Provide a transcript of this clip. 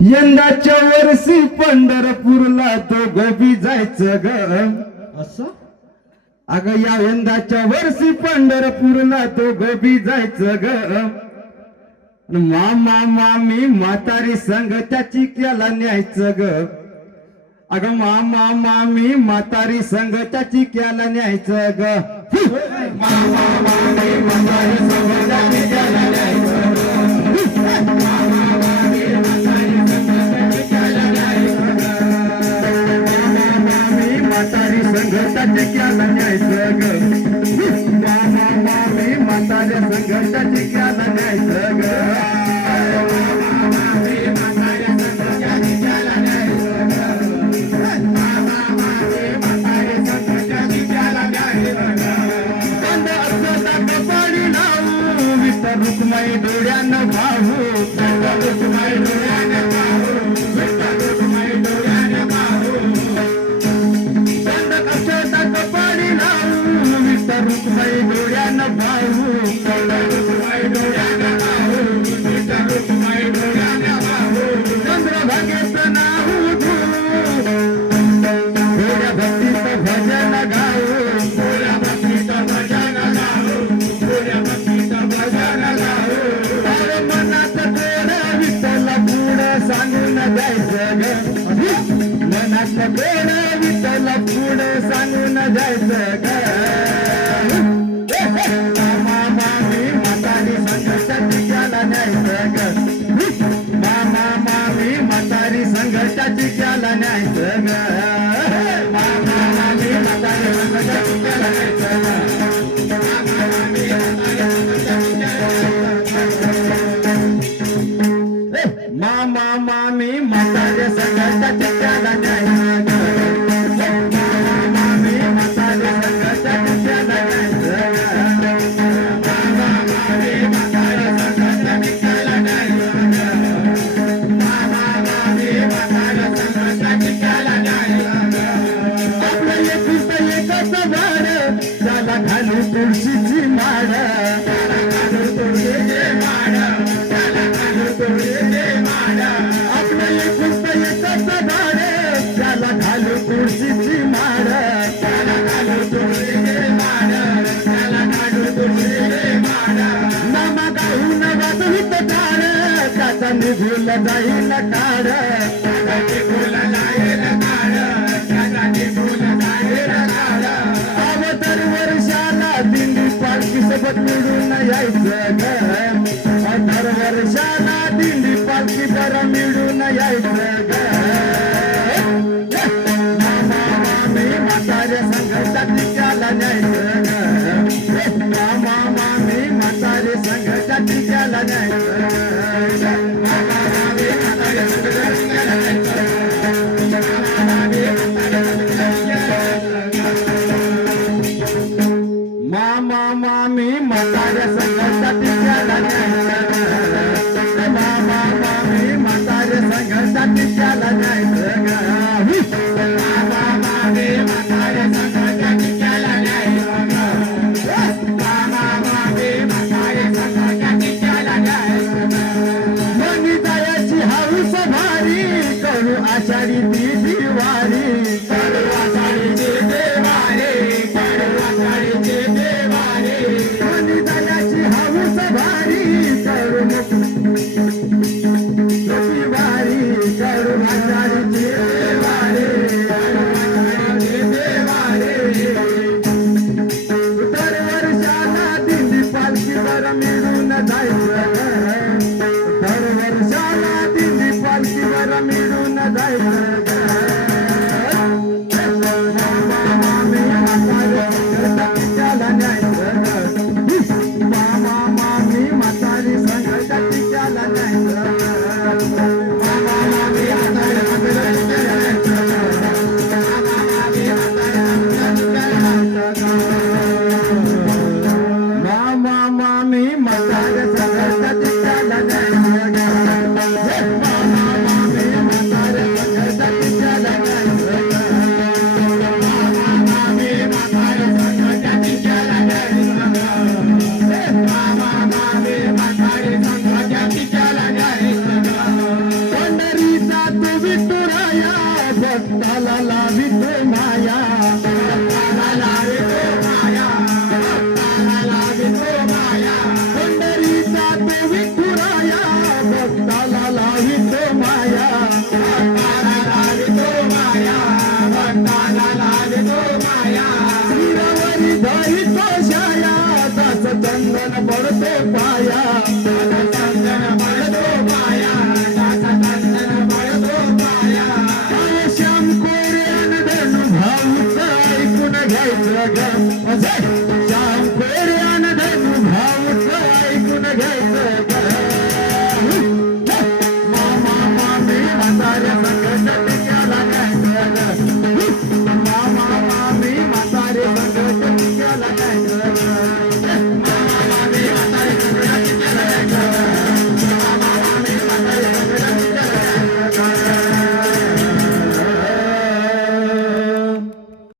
यंदाच्या वर्षी पंढरपूरला दोघं जायचं ग असं अगं या यंदाच्या वर्षी पंढरपूरला दोघं जायचं ग मामा मामी म्हातारी संग त्याची केला न्यायचं ग अगं मामा मामी म्हातारी संग त्याची केला न्यायचं ग मामा मामी म्हातारी संग त्याची केला न्यायचं म्हातारी संघर्षाची केला न्यायचं ग मामा मामी म्हाताऱ्या संघर्षाची केला न्यायचं ग रुक्माई डोळ्यानं भाऊ रुक्माई डोळ्यानं भाऊ रुक्माई डोळ्यानं भाऊ कपाडी लावू विठ्ठल रुक्माई डोळ्यानं भाऊ रुक्माई डोळ्यानं भाऊ विठ्ठल रुक्माई डोळ्यानं भाऊ चंद्रभागेचं नाव उठू थोड्या भक्तीचं भजन गाऊ थोड्या भक्तीचं भजन गाऊ थोड्या भक्तीचं भजन गाऊ अरे मनात तेरा विठ्ठल पुढं सांगून जायचं ग मनात तेरा विठ्ठल पुढं सांगून जायचं ग मामा मामी म्हातारी संघर्षाची केला न्यायचं ग मामा मामी म्हातारी संघर्षाची केला न्यायचं ग मामा मामी म्हातारी संघर्षाची केला न्यायचं ग मामा मामी मामा मामी म्हाताऱ्या संघर्षाची केला न्यायचं ग तुळशीची माळ आपलं एकूण एकच झाड त्याला घालू तुळशीची माळ नामा गाऊन वाजवीत झाड त्याचा निघून जाईल काढ दिंडी पालखी सोबत मिळून यायचं ग दर वर्षाला दिंडी पालखी बरं मिळून यायचं ग मामा मामी म्हाताऱ्या संघर्षाची केला न्यायचं ग मामा मामी म्हातारे संघर्षाची केला न्यायचं मामा मामी म्हाताऱ्या संघर्षाची केला न्यायचं मामा मामी म्हाताऱ्या संघर्षाची केला न्यायचं मामा मामी म्हाताऱ्या संघर्षाची केला न्यायचं मामा मामी म्हाताऱ्या संघर्षाची केला न्यायचं मामा मामी म्हाताऱ्या संघर्षाची केला न्यायचं मनी जायची हाऊस भारी करू आषाढी ती दिवाळी करू आषाढी ती दिवाळी करू आषाढी ती मिळून जायचं दर वर्षाला दिंडी पालखीवर मिळून जायचं मामा मामी म्हाताऱ्या संघर्षाची केला न्यायचं मामा मामी म्हातारी संघर्षाची केला न्यायचं